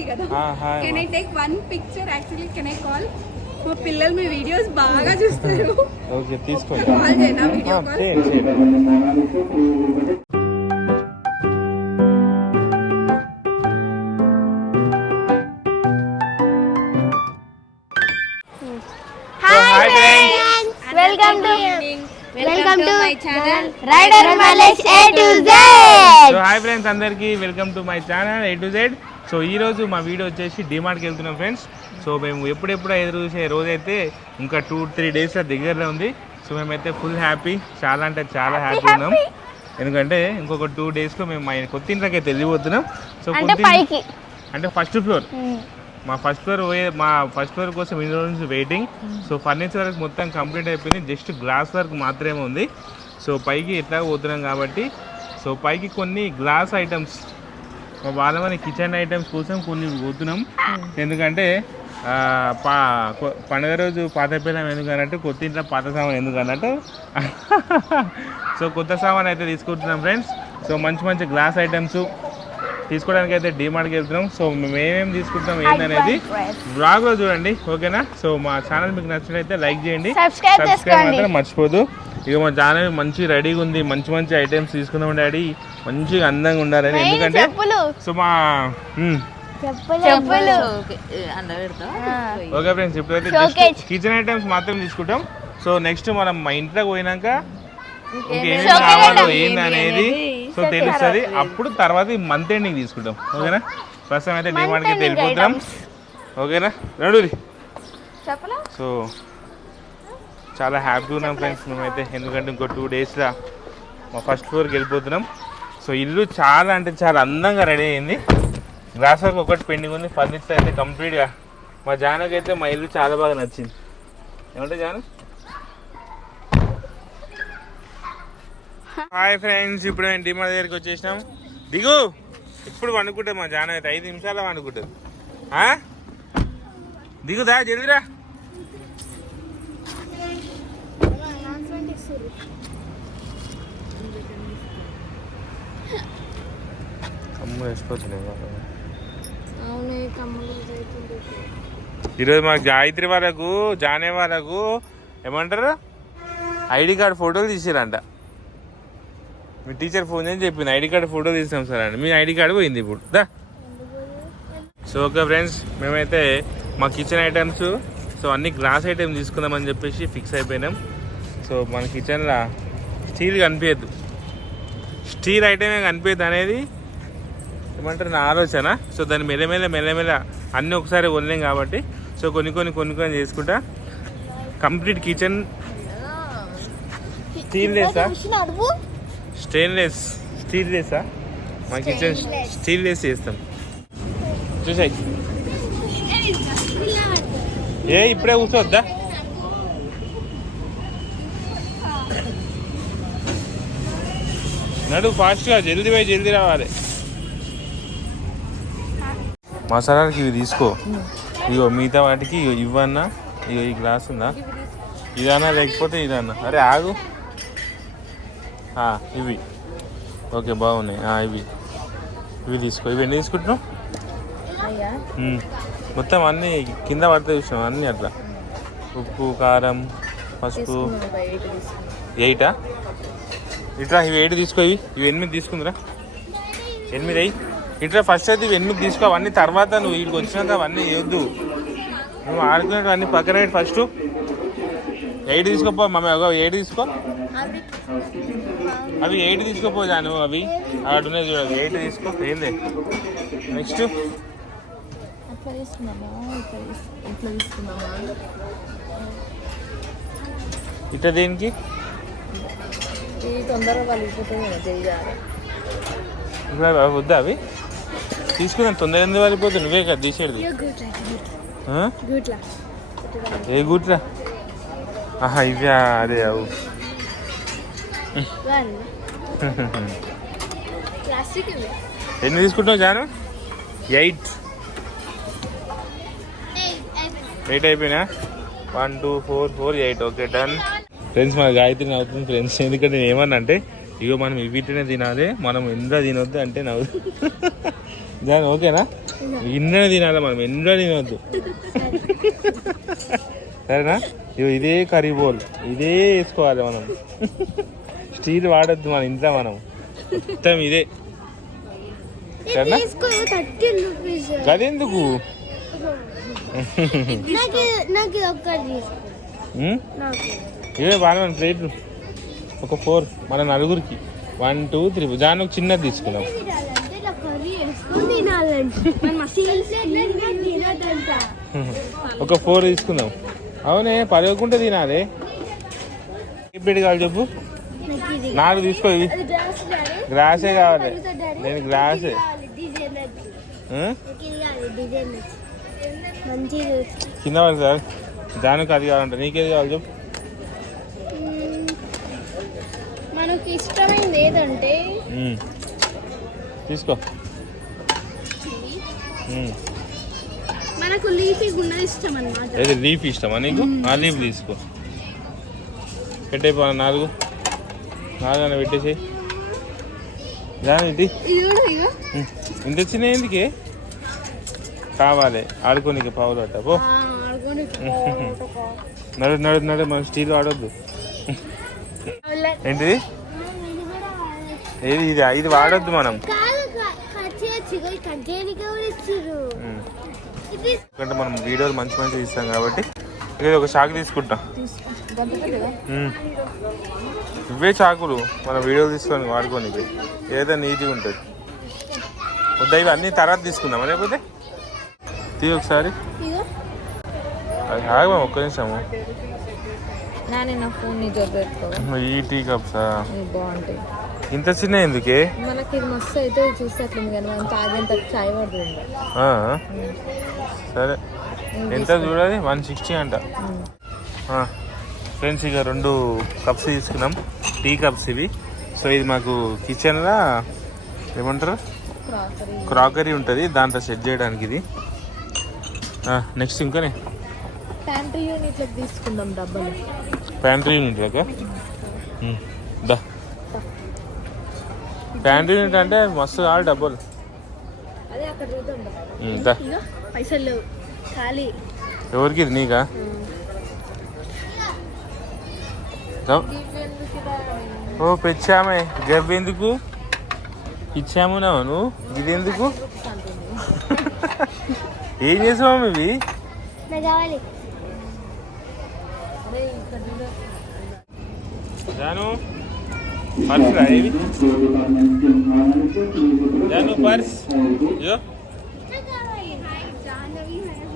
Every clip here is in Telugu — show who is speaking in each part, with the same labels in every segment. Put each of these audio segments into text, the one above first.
Speaker 1: గాయత్రి కదా.
Speaker 2: ఆ, హాయ్
Speaker 1: కెన్ ఐ
Speaker 2: అమ్మా.
Speaker 1: Take one picture actually can I call మా పిల్లలు మీ వీడియోస్ బాగా చూస్తారు.
Speaker 2: ఓకే తీసుకోండి
Speaker 1: కాల్ చేయనా వీడియో
Speaker 2: ఆ,
Speaker 1: కాల్
Speaker 2: చేయండి చేయండి hi friends
Speaker 3: welcome to
Speaker 1: welcome to my channel
Speaker 3: rider Malesh A to Z
Speaker 2: so hi friends అందరికీ welcome to my channel A to Z so ఈ రోజు మా వీడియో వచ్చేసి డిమార్ట్కి వెళ్తున్నాం ఫ్రెండ్స్. సో మేము ఎప్పుడెప్పుడు ఎదురు చూసే రోజైతే ఇంకా టూ త్రీ డేస్ దగ్గరలో ఉంది. సో మేమైతే ఫుల్ హ్యాపీ. చాలా అంటే చాలా హ్యాపీ ఉన్నాం. ఎందుకంటే ఇంకొక టూ డేస్లో మేము మా కొత్త ఇంట్లోకి అయితే వెళ్ళిపోతున్నాం. సో
Speaker 3: అంటే
Speaker 2: కొత్త అంటే ఫస్ట్ ఫ్లోర్. మా ఫస్ట్ ఫ్లోర్ పోయే మా ఫస్ట్ ఫ్లోర్ కోసం ఇన్ని రోజుల నుంచి వెయిటింగ్ సో ఫర్నిచర్ వర్క్ మొత్తం కంప్లీట్ అయిపోయింది. జస్ట్ గ్లాస్ వర్క్ మాత్రమే ఉంది. సో పైకి ఎట్లా పోతున్నాం కాబట్టి. సో పైకి కొన్ని గ్లాస్ ఐటమ్స్ మా వాళ్ళమని కిచెన్ ఐటమ్స్ కోసం కొన్ని పోతున్నాం ఎందుకంటే పా పండుగ రోజు పాత పిల్లం ఎందుకన్నట్టు కొత్త ఇంట్లో పాత సామాన్ ఎందుకన్నట్టు. సో కొత్త సామాన్ అయితే తీసుకుంటున్నాం ఫ్రెండ్స్. సో మంచి మంచి గ్లాస్ ఐటమ్స్ తీసుకోవడానికి అయితే డిమార్ట్కి వెళ్తున్నాం. సో మేము తీసుకుంటాం ఏందనేది బ్లాగ్లో చూడండి ఓకేనా? సో మా ఛానల్ మీకు నచ్చినట్లయితే లైక్ చేయండి.
Speaker 3: చేసుకోండి.
Speaker 2: మాత్రం మర్చిపోదు. ఇక మా ఛానల్ మంచి రెడీగా ఉంది. మంచి మంచి ఐటమ్స్ తీసుకుందాం డాడీ. మంచిగా అందంగా ఉండాలని. ఎందుకంటే
Speaker 3: చెప్పులు.
Speaker 2: సో మా ఓకే. ఫ్రెండ్స్ ఇప్పుడైతే. కిచెన్ ఐటమ్స్ మాత్రం తీసుకుంటాం. సో నెక్స్ట్ మనం మా ఇంట్లోకి పోయినాక ఇంకేమేమి
Speaker 3: Showcase
Speaker 2: కావాలో. ఏంది అనేది సో తెలుస్తుంది. అప్పుడు తర్వాత ఈ మంత్ ఎండింగ్ తీసుకుంటాం. ఓకేనా? ప్రస్తుతం అయితే డిమాండ్కి వెళ్ళిపోతాం. ఓకేనా? రెడీ
Speaker 1: చెప్పలా?
Speaker 2: సో చాలా హ్యాపీ ఉన్నాం ఫ్రెండ్స్. మేమైతే ఎందుకంటే ఇంకో టూ డేస్లో మా ఫస్ట్ ఫ్లోర్కి వెళ్ళిపోతున్నాం. సో ఇల్లు చాలా అంటే చాలా అందంగా రెడీ అయింది. గ్లాస్ వర్క్ ఒకటి పెండింగ్ ఉంది ఫర్నిచర్ అయితే కంప్లీట్గా. మా జానకి అయితే మా ఇల్లు చాలా బాగా నచ్చింది. ఏమంటే జాను? హాయ్ ఫ్రెండ్స్ ఇప్పుడు మేము డిమార్ దగ్గరికి వచ్చేసినాం. దిగు! ఇప్పుడు వండుకుంటుంది మా జాన అయితే ఐదు నిమిషాలు వండుకుంటుంది దిగుదా జల్దిరా. కమ్ము వేసిపోతున్నాయి
Speaker 3: అవును కమ్ములు
Speaker 2: ఈరోజు మాకు గాయత్రి వాళ్ళకు జానే వాళ్ళకు ఏమంటారు? ఐడి కార్డ్ ఫోటోలు తీసిరంట. మీ టీచర్ ఫోన్ చేసి చెప్పింది ఐడి కార్డ్ ఫోటో తీసాం సార్ అండి మీ ఐడి కార్డు పోయింది ఇప్పుడు. దా. సో ఓకే ఫ్రెండ్స్ మేమైతే మా కిచెన్ ఐటమ్స్ సో అన్ని గ్లాస్ ఐటమ్స్ తీసుకుందామని చెప్పేసి ఫిక్స్ అయిపోయినాం. సో మన కిచెన్లో స్టీల్ కనిపించద్దు స్టీల్ ఐటమే కనిపించదు అనేది ఏమంటారు నా ఆలోచన. సో దాన్ని మెల్లమెల్ల మెల్లమెల్ల అన్నీ ఒకసారి వదిలేం కాబట్టి. సో కొన్ని కొన్ని కొన్ని కొన్ని చేసుకుంటా. కంప్లీట్ కిచెన్ స్టీల్ లేసా స్టెయిన్లెస్ స్టీల్ లేసా మా కిచెన్ స్టీల్ లేస్ చేస్తాం. చూసాయి. ఏ ఇప్పుడే కూర్చోవద్దా? నడు ఫాస్ట్గా జల్దీ పోయి జల్దీ రావాలి. మసాలాలకి ఇవి తీసుకో. ఇగో మిగతా వాటికి ఇగో ఇవన్నా ఇగో ఈ గ్లాస్ ఉందా? ఇదన్నా లేకపోతే ఇదన్నా? అరే ఆగు. ఇవి. ఓకే బాగున్నాయి. ఇవి. ఇవి తీసుకో. ఇవి ఎన్ని తీసుకుంటున్నావు. మొత్తం అన్నీ కింద పడితే చూసినాం అన్నీ అట్లా. ఉప్పు కారం పసుపు. ఎయిటా? ఇట్లా ఇవి ఎయిట్ తీసుకో ఇవి? ఇవి ఎనిమిది తీసుకుందిరా. ఎనిమిది అయ్యి ఇట్లా ఫస్ట్ అయితే ఇవి ఎనిమిది తీసుకో అవన్నీ తర్వాత నువ్వు వీడికి వచ్చినాక అవన్నీ చేయొద్దు నువ్వు ఆడుకున్నట్టు అన్ని పక్కన పెట్టి ఫస్ట్ ఎయిట్ తీసుకోపో మమ్మీ ఒక ఎయిట్ తీసుకో. అవి ఎయిట్ తీసుకోపో జాను అవి? ఆడున్నాయి చూడదు ఎయిట్ తీసుకో. ఏంది? నెక్స్ట్
Speaker 3: ఇట్లా
Speaker 2: దేనికి?
Speaker 3: ఇది తొందరగా పలిగిపోతుంది
Speaker 2: వద్దా అవి? తీసుకుందాం తొందర ఎందుకు వెళ్ళిపోతుంది నువ్వే కదా తీసేది?
Speaker 3: గుట్లా
Speaker 2: ఏ గుట్రా ఆహా ఇవ్యా అదే అవు. ఎన్ని తీసుకుంటావు జాను? ఎయిట్. ఎయిట్ అయిపోయినా? One two four four eight. Okay done. Friends మన గాయత్రి నవ్వుతుంది. ఫ్రెండ్స్ ఎందుకంటే నేను ఏమన్నా అంటే ఇగో మనం వీటినే తినాలి మనం ఎంత తినొద్దు అంటే నవ్వు. దాని ఓకేనా? ఇన్ననే తినాలి మనం? ఎన్నో తినవద్దు సరేనా? ఇగో ఇదే కర్రీ బోల్. ఇదే వేసుకోవాలి మనం. స్టీల్ వాడద్దు మన ఇంట్లో మనం. మొత్తం ఇదే. సరేనా? గదెందుకు?
Speaker 4: నాకు నాకు.
Speaker 2: ఇవే బాగా ప్లేట్లు. ఒక ఫోర్ మన నలుగురికి. One two three. దాని ఒక చిన్నది తీసుకుందాం. ఒక ఫోర్ తీసుకుందాం. అవునే పదవకుంటే తినాలి. ఏ పెట్టి కావాలి చెప్పు.
Speaker 4: నాకు
Speaker 2: నాలుగు తీసుకో ఇవి.
Speaker 4: గ్రాసే గ్లాసే
Speaker 2: కావాలి. నేను గ్లాసే
Speaker 4: కావాలి.
Speaker 2: సార్ దానికి అది కావాలంట. నీకేది కావాలి చెప్పు
Speaker 4: మ్మ్. మనకి ఇష్టమైంది ఏదంటే.
Speaker 2: తీసుకో.
Speaker 4: మనకు లీఫీ ఉన్నది ఇష్టం అన్నమాట.
Speaker 2: ఏది లీఫ్ ఇష్టమా నీకు? ఆ లీఫ్ తీసుకో. పెట్టేపో నాలుగు నాలుగు. అన్న పెట్టేసి దాని ఇది.
Speaker 4: ఇది కూడా ఇక
Speaker 2: ఉమ్. ఇంత చిన్న ఎందుకే? కావాలి. ఆడుకోనికి పావులు అట్ట పో. నడు నడు నడు మన స్టీల్ వాడొద్దు. ఏంటిది? ఏది ఇది? ఇది వాడొద్దు మనం. ఎందుకంటే మనం వీడియోలు మంచి మంచి తీస్తాం కాబట్టి ఇది ఒక చాకు తీసుకుంటాం. ఇవే చాకులు మన వీడియోలు తీసుకొని వాడుకోనికి. ఏదో నీట్గా ఉంటుంది. వద్దా ఇవి అన్ని తర్వాత తీసుకుందామా? లేకపోతే తీ ఒకసారి. ఆగమా? ఒక్క నిమిషము. ఈ టీ కప్సా?
Speaker 3: బాగుంటాయి.
Speaker 2: ఇంత చిన్న ఎందుకే?
Speaker 3: మనకి ఇది మస్తు అయితే ఇది చూస్తే అట్లుంది కానీ మనం తాగేంత చాయ్ పడుతుంది
Speaker 2: ఆ, సరే. ఎంత చూడాలి? వన్ సిక్స్టీ అంట. ఫ్రెండ్స్ ఇక రెండు కప్స్ తీసుకున్నాం. టీ కప్స్ ఇవి. సో ఇది మాకు కిచెన్లో ఏమంటారు?
Speaker 3: క్రాకరీ.
Speaker 2: ఉంటుంది. దాంట్లో సెట్ చేయడానికి ఇది. నెక్స్ట్ ఇంకానే.
Speaker 3: ప్యాంట్రీ యూనిట్లో తీసుకుందాం డబ్బలు.
Speaker 2: ప్యాంట్రీ యూనిట్ లెక్క ఉమ్, దా. ప్యాంట్రీ యూనిట్ అంటే మస్తు కావాలి డబ్బులు
Speaker 3: అదే అక్కడ చూద్దాం
Speaker 2: ఉమ్, దా.
Speaker 4: ఇగో పైసలు లేవు. ఖాళీ.
Speaker 2: ఎవరికి ఇది నీకా. ఓ పెచ్చామే. గవ్వ ఎందుకు ఇచ్చాము నువ్వు ఇది ఎందుకు ఏం చేసావు ఇవి జాను. పర్స్ రా ఇవి జాను పర్స్ ఇయ్యో.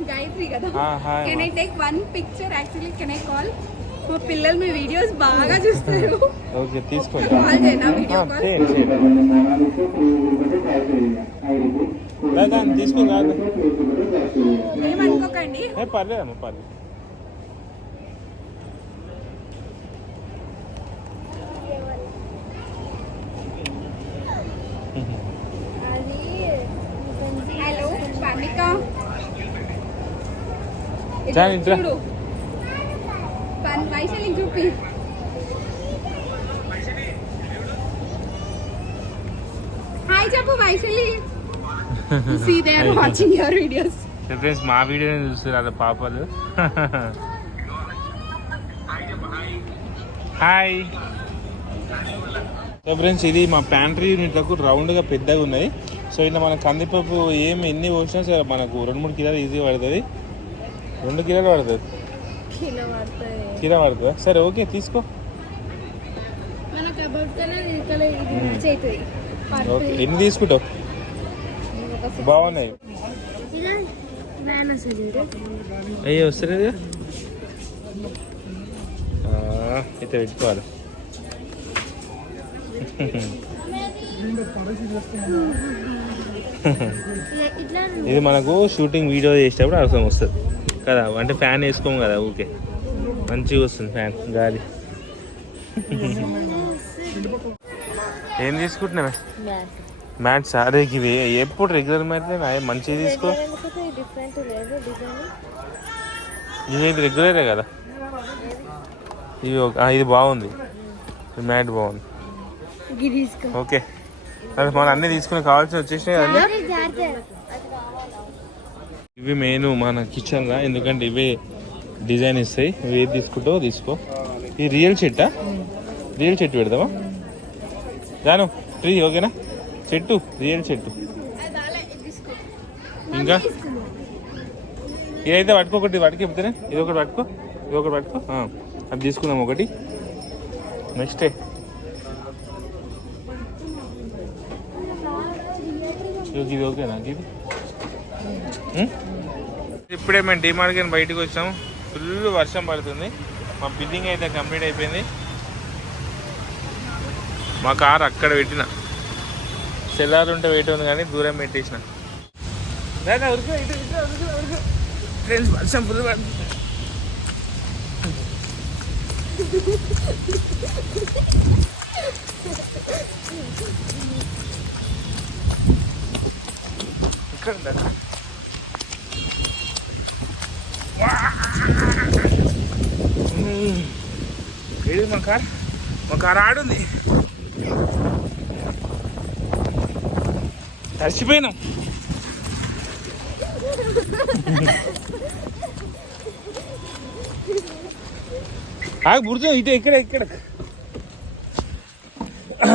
Speaker 1: గాయత్రి కదా
Speaker 2: ఆ, హాయ్
Speaker 1: కెన్ ఐ
Speaker 2: అమ్మా.
Speaker 1: Take one picture actually can I call మా పిల్లలు మీ వీడియోస్ బాగా చూస్తారు.
Speaker 2: ఓకే తీసుకోండి
Speaker 1: కాల్ చేయనా వీడియో
Speaker 2: ఆ,
Speaker 1: కాల్
Speaker 2: చేయండి, చేయండి. రా, దాన్ని తీసుకుని రాదు.
Speaker 1: ఏమనుకోకండి.
Speaker 2: ఏ పర్లేదమ్మా పర్లేదు
Speaker 4: అది
Speaker 1: హలో పనిక
Speaker 2: జాను, ఇట్రా.
Speaker 1: చూడు పన్ వైశాలి చూపి. హాయ్ చెప్పు Vaishali. See they are watching your videos
Speaker 2: friends మా వీడియోని చూస్తారు అలా పాపలు. హాయ్ సో ఫ్రెండ్స్ ఇది మా ప్యాంట్రీ యూనిట్లకు రౌండ్గా పెద్దగా ఉన్నాయి. సో ఇలా మన కందిపప్పు ఏం ఎన్ని పోసినా సరే మనకు రెండు మూడు కిలోలు ఈజీగా పడుతుంది. రెండు కిలోలు పడుతుంది.
Speaker 3: కిలో
Speaker 2: పడుతుందా. సరే ఓకే తీసుకో.
Speaker 4: అవుతుంది.
Speaker 2: ఓకే ఎన్ని తీసుకుంటావు? బాగున్నాయి.
Speaker 4: వస్తుంది
Speaker 2: అయ్యో వస్తలేదు? అయితే పెట్టుకోవాలి. ఇది మనకు షూటింగ్ వీడియో చేసేటప్పుడు అవసరం వస్తుంది. కదా అంటే ఫ్యాన్ వేసుకోము కదా ఊకే మంచిగా వస్తుంది ఫ్యాన్ గాలి. ఏం తీసుకుంటున్నావే?
Speaker 3: మ్యాట్
Speaker 2: మ్యాట్స్ అరే ఇవి ఎప్పుడు రెగ్యులర్ మ్యాట్ మంచిగా తీసుకో. ఇవి రెగ్యులరే కదా? ఇవి ఇది బాగుంది. మ్యాట్ బాగుంది. ఓకే. మనం అన్నీ తీసుకుని కావాల్సి వచ్చేసినాయి ఇవి మెయిన్ మన కిచెన్లో ఎందుకంటే ఇవే డిజైన్ ఇస్తాయి. ఇవి ఏది తీసుకుంటావో తీసుకో. ఈ రియల్ చెట్టా రియల్ చెట్టు పెడదామా? జాను ట్రీ ఓకేనా? చెట్టు రియల్ చెట్టు ఇంకా? ఇదైతే పట్టుకో ఒకటి పట్టుకు చెప్తేనే? ఇది ఒకటి పట్టుకో ఇది ఒకటి పట్టుకో. అది తీసుకుందాం ఒకటి. నెక్స్ట్ ఇది ఓకేనా ఇది? ఇప్పుడే మేము డిమార్ట్ కానీ బయటకు వచ్చాము. ఫుల్ వర్షం పడుతుంది. మా బిల్డింగ్ అయితే కంప్లీట్ అయిపోయింది. మా కార్ అక్కడ పెట్టిన. సెల్లార్ ఉంటే వెయిట్ ఉంది కానీ దూరం పెట్టేసిన. ఫ్రెండ్స్ వర్షం ఫుల్ పడుతుంది. ఇక్కడ ఏది మా కార్. మా కార్ ఆడుంది. తడిచిపోయినాం ఆ బుర్జం ఇటే ఇక్కడ ఇక్కడ.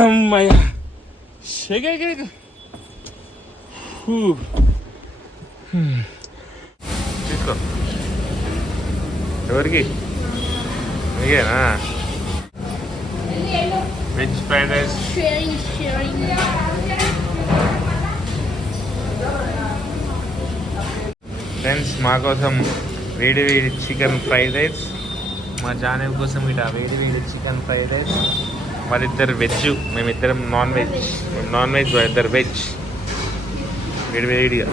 Speaker 2: అమ్మయ్య. ఇక్కడ ఇక్కడ. తీసుకో. ఎవరికి? మీకేనా? veg fried rice
Speaker 4: sharing sharing
Speaker 2: friends మా కోసం వేడి వేడి చికెన్ ఫ్రైడ్ రైస్ మా జానవి కోసం ఇట వేడి వేడి చికెన్ ఫ్రైడ్ రైస్ వాళ్ళిద్దరు వెజ్ మేమిద్దరం నాన్ వెజ్ నాన్ వెజ్ వాళ్ళిద్దరు వెజ్ వేడి వేడిగా